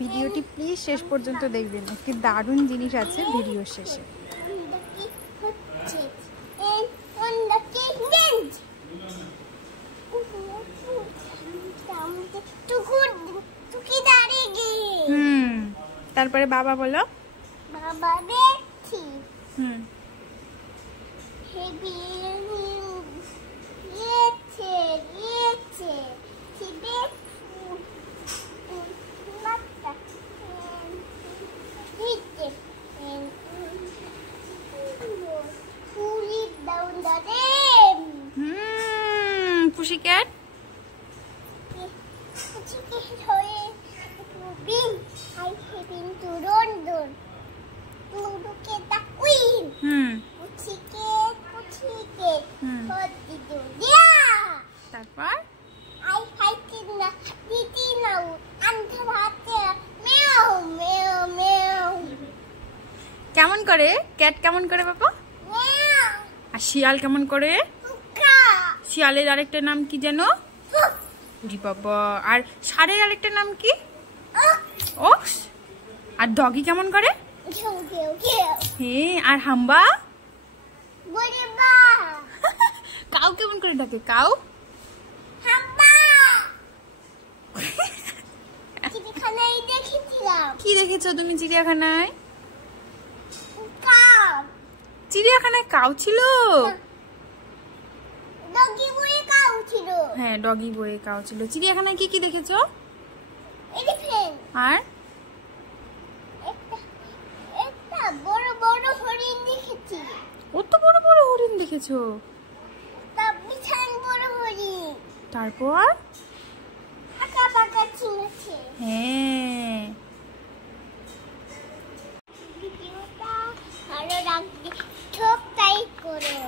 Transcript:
ভিডিওটি প্লিজ শেষ পর্যন্ত দেখবেন, একটি দারুণ জিনিস আছে ভিডিও শেষে। তারপরে বাবা বলো, বাবা দেখছি পুশিক্যাট তারপর কেমন করে ক্যাট কেমন করে বাবা? আর শিয়াল কেমন করে? শিয়ালের আরেকটা নাম কি যেন? জি বাবা। আর ষাঁড়ের আরেকটা নাম কি? অক্স। আর ডগি কেমন করে? হ্যাঁ। আর হাম্বা? কাউ কেমন করে ডাকে? কাউ কি দেখেছো তুমি চিড়িয়াখানায়? চিড়িয়াখানায় কাউ ছিল? হ্যাঁ, ডগি বয়ে কাউ ছিল। চিড়িয়াখানায় কি কি দেখেছো? আর কত বড় বড় হরিণ দেখেছো? তারপর হ্যাঁ, ভালো লাগবে, সাবস্ক্রাইব করো।